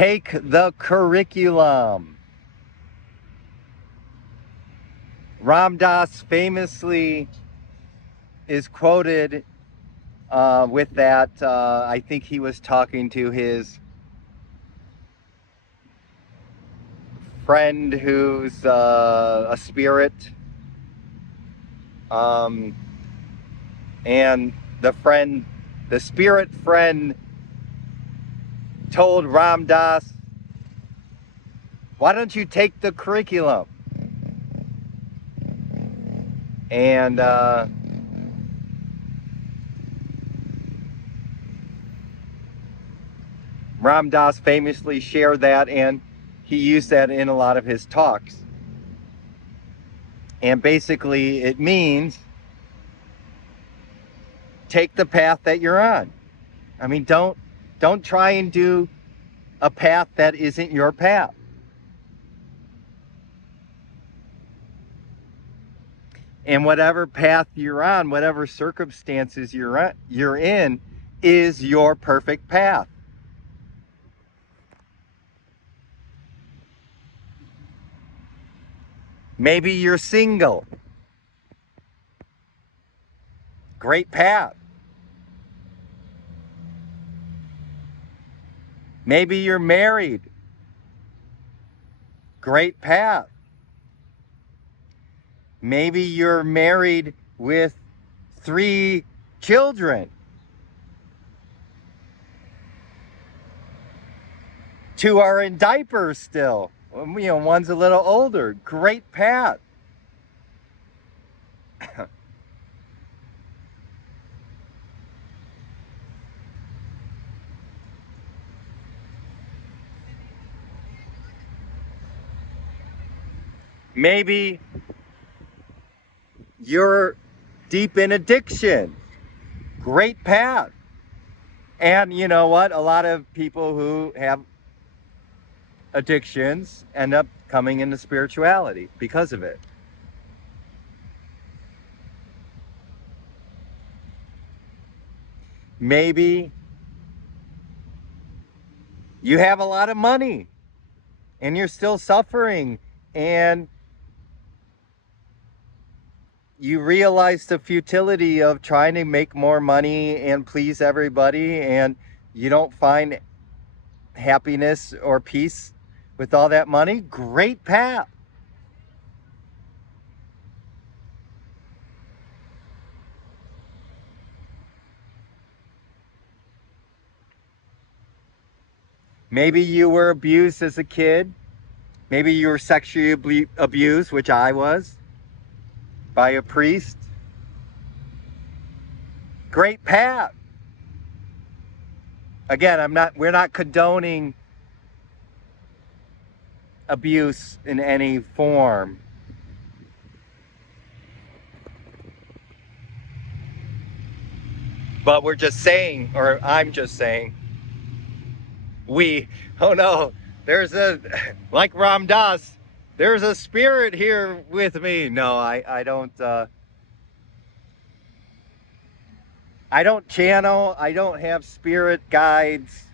Take the curriculum. Ram Dass famously is quoted with that. I think he was talking to his friend who's a spirit. And the spirit friend told Ram Dass, why don't you take the curriculum? And Ram Dass famously shared that, and he used that in a lot of his talks. And basically it means take the path that you're on. I mean, don't try and do a path that isn't your path. And whatever path you're on, whatever circumstances you're in, is your perfect path. Maybe you're single. Great path. Maybe you're married. Great path. Maybe you're married with 3 children. 2 are in diapers still. You know, one's a little older. Great path. Maybe you're deep in addiction. Great path. And you know what? A lot of people who have addictions end up coming into spirituality because of it. Maybe you have a lot of money and you're still suffering, and you realize the futility of trying to make more money and please everybody, and you don't find happiness or peace with all that money. Great path. Maybe you were abused as a kid. Maybe you were sexually abused, which I was, by a priest. Great path. Again, we're not condoning abuse in any form. But we're just saying, or I'm just saying, oh no, like Ram Dass, there's a spirit here with me. No, I don't channel, I don't have spirit guides,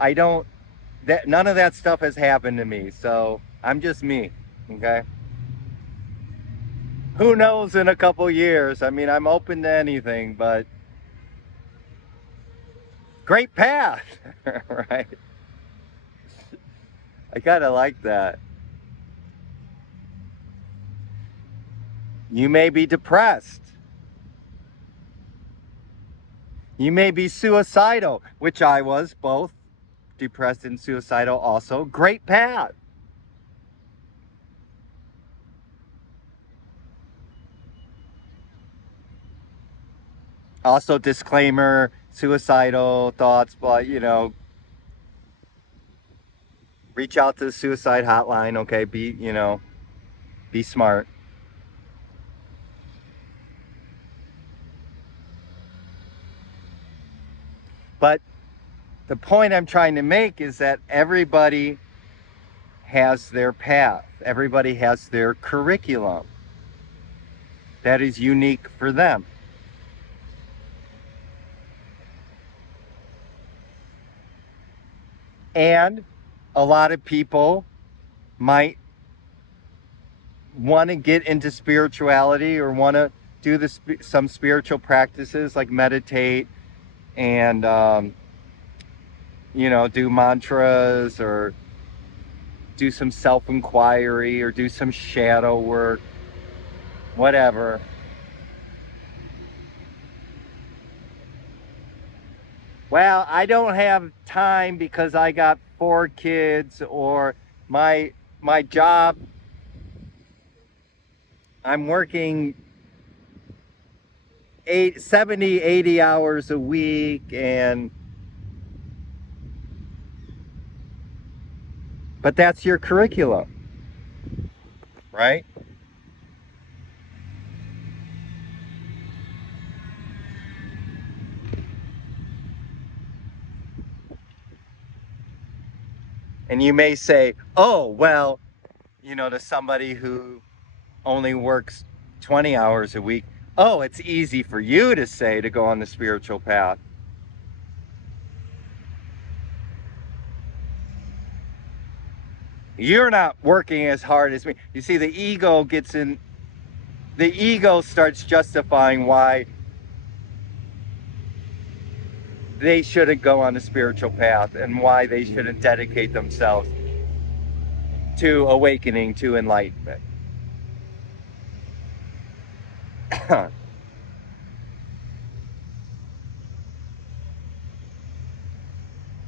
none of that stuff has happened to me, so I'm just me, okay? Who knows in a couple years? I mean, I'm open to anything, but great path, right? I kind of like that. You may be depressed. You may be suicidal, which I was, both depressed and suicidal also. Great path. Also, disclaimer, suicidal thoughts, but reach out to the suicide hotline, okay? Be smart. But the point I'm trying to make is that everybody has their path. Everybody has their curriculum that is unique for them. And a lot of people might want to get into spirituality or want to do some spiritual practices like meditate and do mantras or do some self-inquiry or do some shadow work, whatever. Well, I don't have time because I got 4 kids, or my job, I'm working 70, 80 hours a week, but that's your curriculum, right? And you may say, oh, well, to somebody who only works 20 hours a week, oh, it's easy for you to say to go on the spiritual path. You're not working as hard as me. You see, the ego starts justifying why they shouldn't go on the spiritual path and why they shouldn't dedicate themselves to awakening, to enlightenment.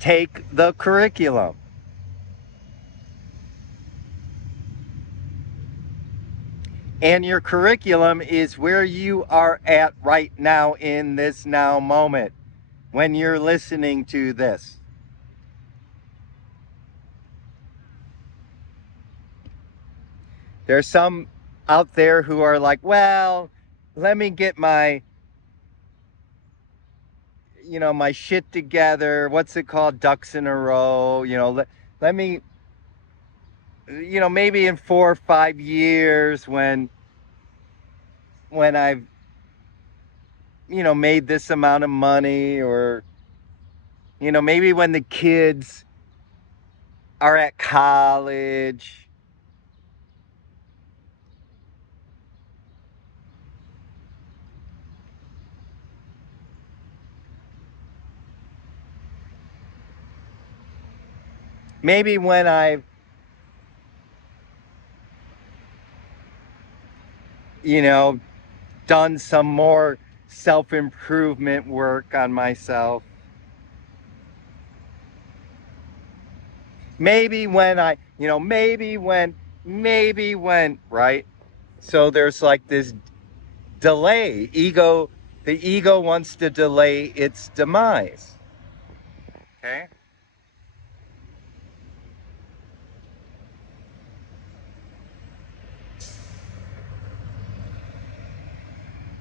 Take the curriculum. And your curriculum is where you are at right now in this now moment when you're listening to this. There's some out there who are like, well, let me get my my shit together. What's it called? Ducks in a row. Let me, maybe in 4 or 5 years when I've, made this amount of money, or, maybe when the kids are at college. Maybe when I've, done some more self-improvement work on myself. Maybe when I, maybe when, right? So there's like this delay. The ego wants to delay its demise. Okay?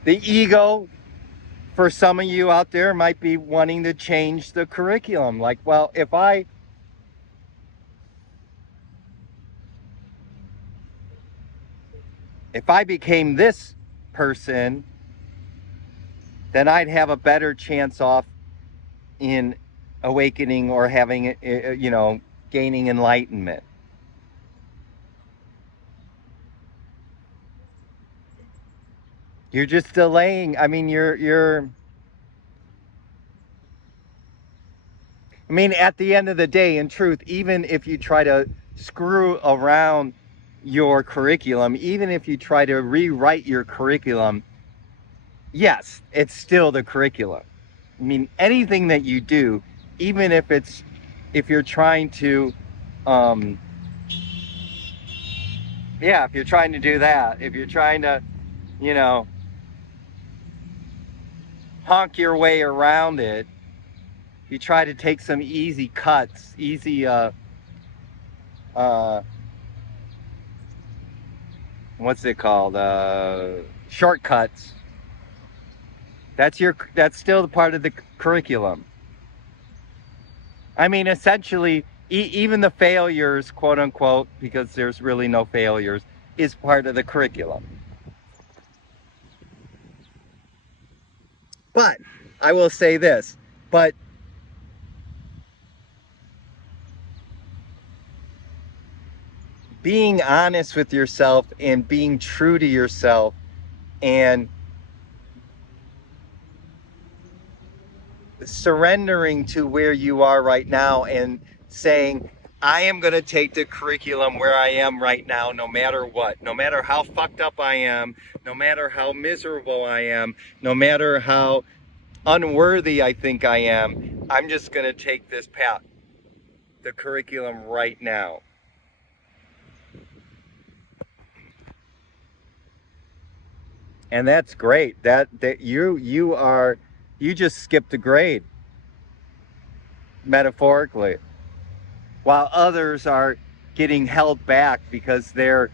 The ego, for some of you out there, might be wanting to change the curriculum. Like, well, if I became this person, then I'd have a better chance off in awakening or having, gaining enlightenment. You're just delaying. I mean, at the end of the day, in truth, even if you try to screw around your curriculum, even if you try to rewrite your curriculum, yes, it's still the curriculum. Anything that you do, even if you're trying to, if you're trying to do that, if you're trying to, you know, honk your way around it, you try to take some easy cuts, easy, what's it called? Shortcuts. That's still the part of the curriculum. Essentially, even the failures, quote unquote, because there's really no failures, is part of the curriculum. But I will say this, but being honest with yourself and being true to yourself and surrendering to where you are right now and saying, I am going to take the curriculum where I am right now, no matter what, no matter how fucked up I am, no matter how miserable I am, no matter how unworthy I think I am, I'm just going to take this path, the curriculum right now. And that's great. That you just skipped a grade, metaphorically, while others are getting held back because they're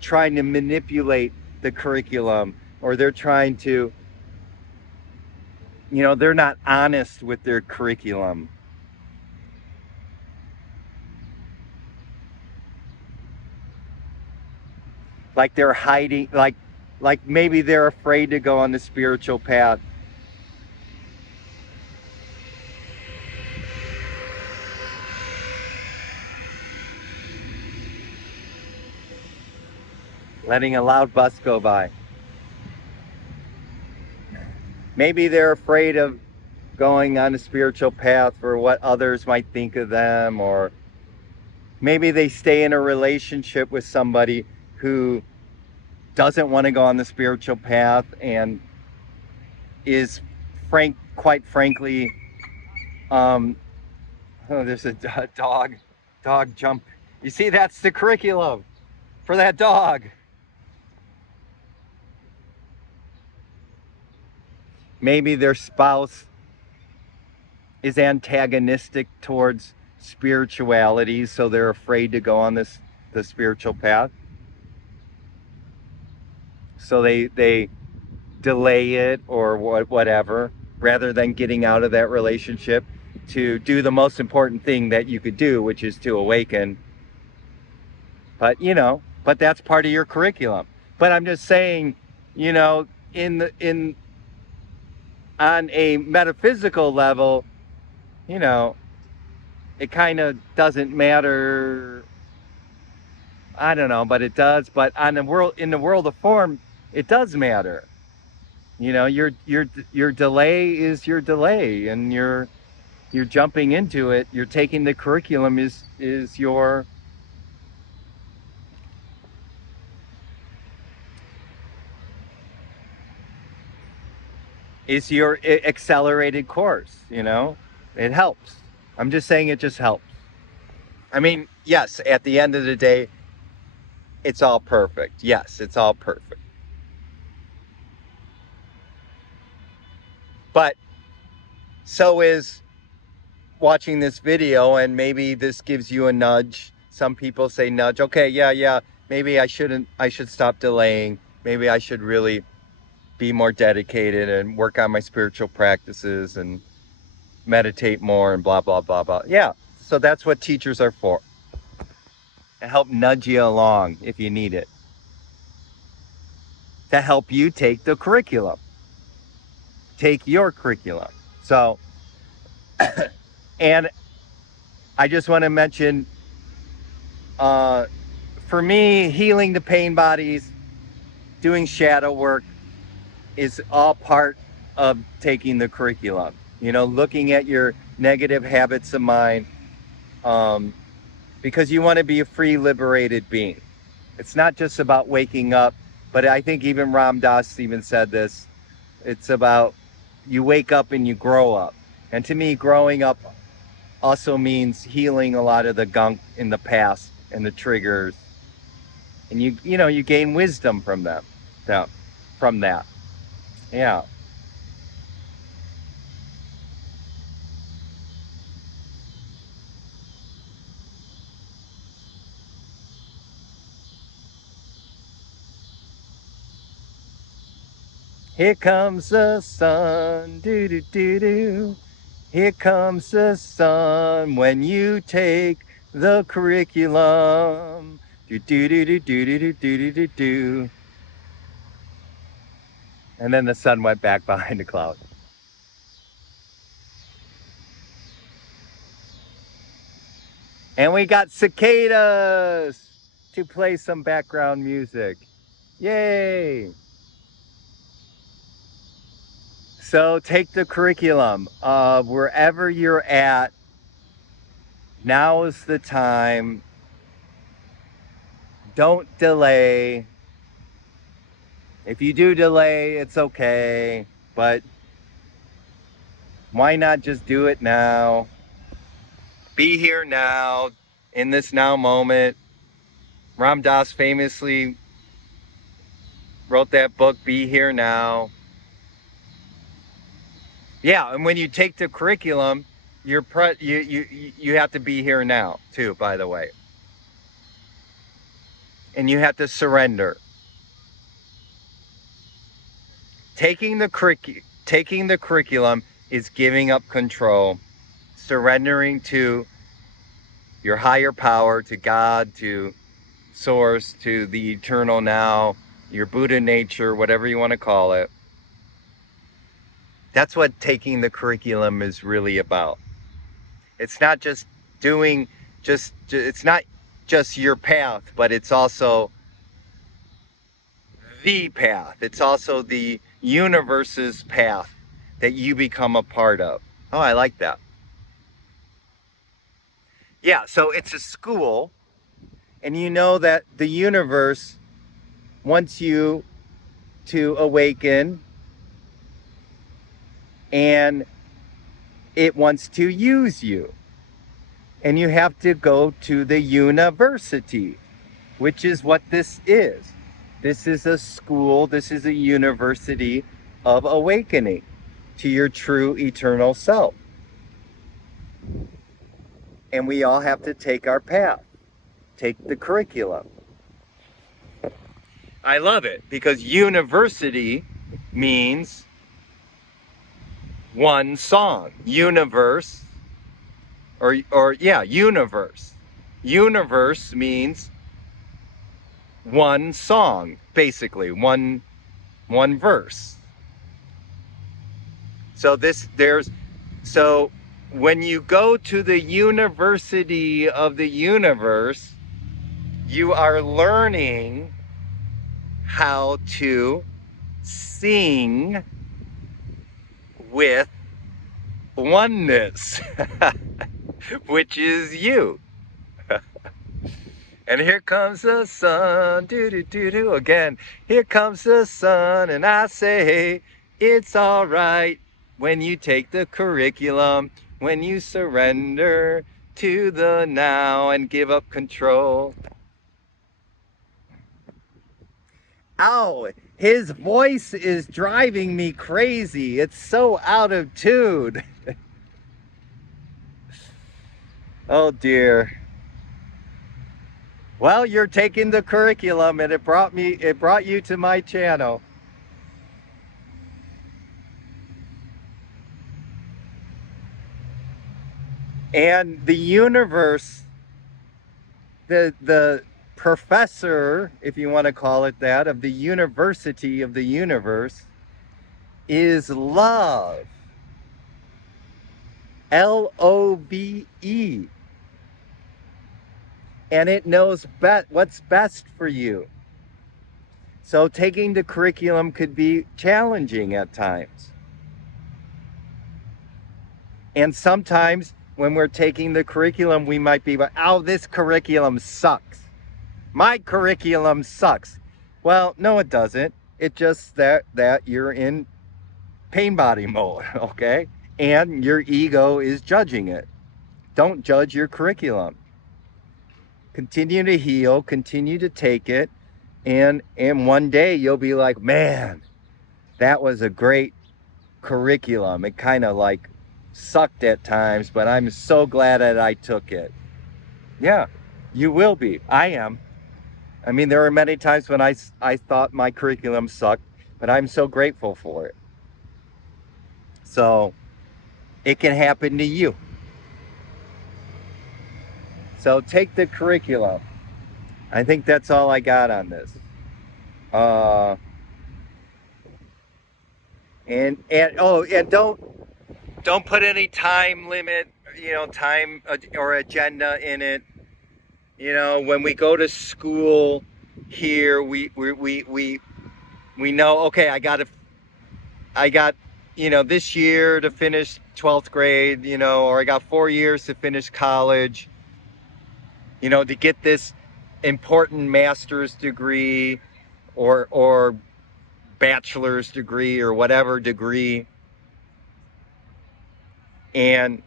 trying to manipulate the curriculum, or they're trying to, they're not honest with their curriculum. Like they're hiding, like maybe they're afraid to go on the spiritual path. Letting a loud bus go by. Maybe they're afraid of going on a spiritual path for what others might think of them, or maybe they stay in a relationship with somebody who doesn't want to go on the spiritual path and is quite frankly, oh, there's a dog jump. You see, that's the curriculum for that dog. Maybe their spouse is antagonistic towards spirituality, so they're afraid to go on the spiritual path. So they delay it or whatever, rather than getting out of that relationship to do the most important thing that you could do, which is to awaken. But that's part of your curriculum. But I'm just saying, in on a metaphysical level, it kind of doesn't matter. I don't know, but it does. But in the world of form, it does matter. Your delay is your delay, and you're jumping into it. You're taking the curriculum is your accelerated course. It helps. I'm just saying it just helps. I mean, yes, at the end of the day, it's all perfect. Yes, it's all perfect. But so is watching this video, and maybe this gives you a nudge. Some people say nudge. Okay, yeah. Maybe I should stop delaying. Maybe I should really be more dedicated and work on my spiritual practices and meditate more and blah, blah, blah, blah. Yeah. So that's what teachers are for. To help nudge you along if you need it. To help you take the curriculum. Take your curriculum. So, and I just want to mention, for me, healing the pain bodies, doing shadow work is all part of taking the curriculum. Looking at your negative habits of mind, because you want to be a free, liberated being. It's not just about waking up, but I think even Ram Dass even said this. It's about you wake up and you grow up. And to me, growing up also means healing a lot of the gunk in the past and the triggers. And you gain wisdom from them. From that. Yeah. Here comes the sun, do do do do. Here comes the sun when you take the curriculum. Do do do do do do do do do do. And then the sun went back behind the cloud. And we got cicadas. to play some background music. Yay! So take the curriculum. Wherever you're at, now is the time. Don't delay. If you do delay, it's okay. But why not just do it now? Be here now, in this now moment. Ram Dass famously wrote that book, Be Here Now. Yeah, and when you take the curriculum, you have to be here now too, by the way. And you have to surrender. Taking the curriculum is giving up control, surrendering to your higher power, to God, to source, to the eternal now, your Buddha nature, whatever you want to call it. That's what taking the curriculum is really about. It's not just doing, it's not just your path, but it's also the path. It's also the universe's path that you become a part of. Oh, I like that. Yeah, so it's a school, and you know that the universe wants you to awaken, and it wants to use you. And you have to go to the university, which is what this is. This is a school, this is a university of awakening to your true eternal self. And we all have to take our path, take the curriculum. I love it because university means one song. Universe, universe. Universe means one song, basically, one verse. So when you go to the university of the universe, you are learning how to sing with oneness, which is you. And here comes the sun, do again. Here comes the sun, and I say it's all right when you take the curriculum, when you surrender to the now and give up control. Ow, his voice is driving me crazy. It's so out of tune. Oh dear. Well, you're taking the curriculum, and it brought you to my channel. And the universe, the professor, if you want to call it that, of the university of the universe is love. Love. And it knows what's best for you. So taking the curriculum could be challenging at times. And sometimes when we're taking the curriculum, we might be like, oh, this curriculum sucks. My curriculum sucks. Well, no, it doesn't. It's just that you're in pain body mode, okay? And your ego is judging it. Don't judge your curriculum. Continue to heal, continue to take it, and one day you'll be like, man, that was a great curriculum. It kind of like sucked at times, but I'm so glad that I took it. Yeah, you will be. I am. I mean, there are many times when I thought my curriculum sucked, but I'm so grateful for it. So it can happen to you. So take the curriculum. I think that's all I got on this. And don't put any time limit, time or agenda in it. when we go to school here, we know, okay, I got, this year to finish 12th grade, or I got 4 years to finish college, to get this important master's degree or bachelor's degree or whatever degree. And,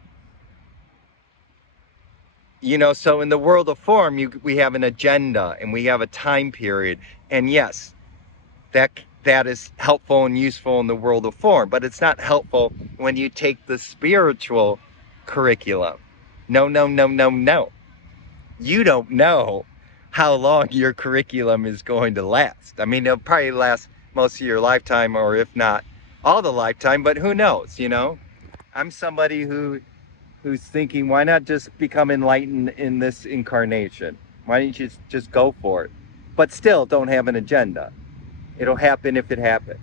so in the world of form, we have an agenda and we have a time period. And yes, that is helpful and useful in the world of form, but it's not helpful when you take the spiritual curriculum. No, no, no, no, no. You don't know how long your curriculum is going to last. I mean, it'll probably last most of your lifetime, or if not all the lifetime, but who knows, I'm somebody who's thinking, why not just become enlightened in this incarnation? Why don't you just go for it? But still don't have an agenda. It'll happen if it happens.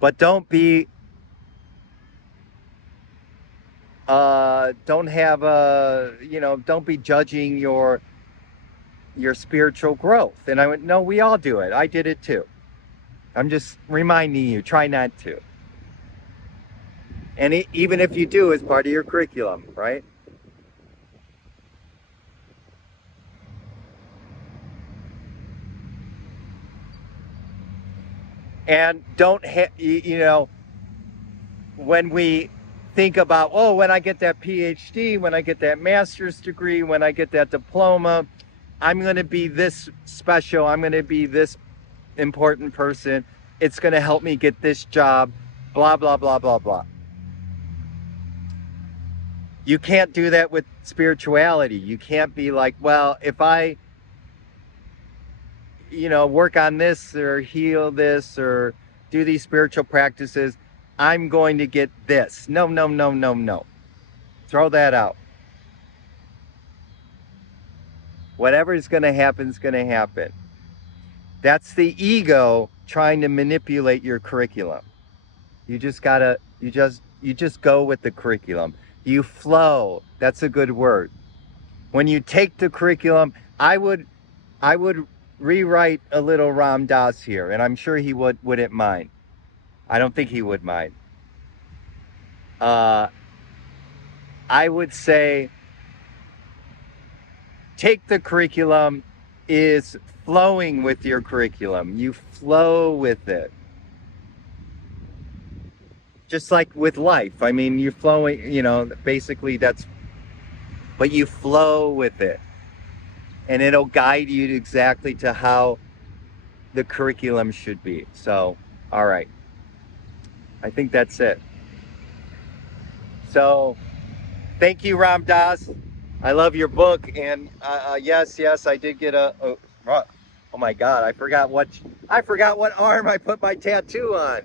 But don't be don't have a don't be judging your spiritual growth. And I went, no, we all do it. I did it too. I'm just reminding you, try not to. And even if you do, as part of your curriculum, right? And don't when we think about, oh, when I get that PhD, when I get that master's degree, when I get that diploma, I'm going to be this special. I'm going to be this important person. It's going to help me get this job, blah, blah, blah, blah, blah. You can't do that with spirituality. You can't be like, well, if I, work on this or heal this or do these spiritual practices, I'm going to get this. No, no, no, no, no. Throw that out. Whatever is going to happen is going to happen. That's the ego trying to manipulate your curriculum. You just go with the curriculum. You flow. That's a good word. When you take the curriculum, I would rewrite a little Ram Dass here, and I'm sure he wouldn't mind. I don't think he would mind. I would say take the curriculum is flowing with your curriculum. You flow with it. Just like with life. I mean, you're flowing, basically but you flow with it. And it'll guide you exactly to how the curriculum should be. So, all right. I think that's it. So, thank you, Ram Dass. I love your book. And yes, I did get oh my God, I forgot what arm I put my tattoo on.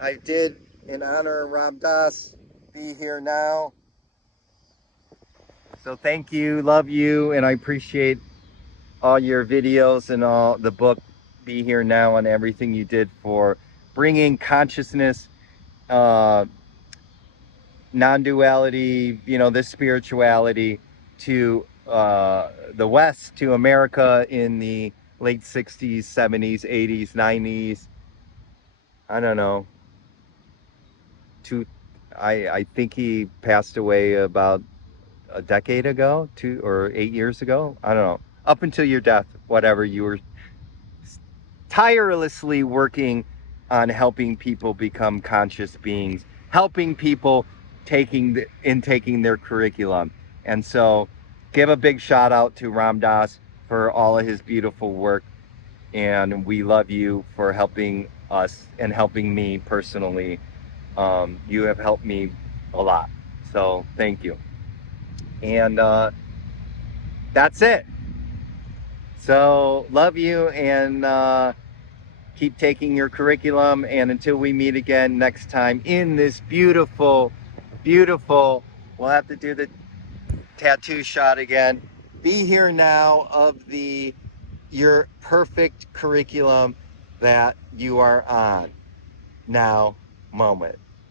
I did, in honor of Ram Dass, Be Here Now. So thank you, love you, and I appreciate all your videos and all the book Be Here Now and everything you did for bringing consciousness, non-duality, this spirituality to the West, to America in the late 60s, 70s, 80s, 90s. I don't know. I think he passed away about a decade ago, 2 or 8 years ago. I don't know. Up until your death, whatever, you were tirelessly working on helping people become conscious beings, helping people taking their curriculum. And so give a big shout out to Ram Dass for all of his beautiful work. And we love you for helping us and helping me personally. You have helped me a lot. So thank you. And that's it. So love you, and keep taking your curriculum. And until we meet again next time in this beautiful, we'll have to do the tattoo shot again. Be here now of your perfect curriculum that you are on now moment.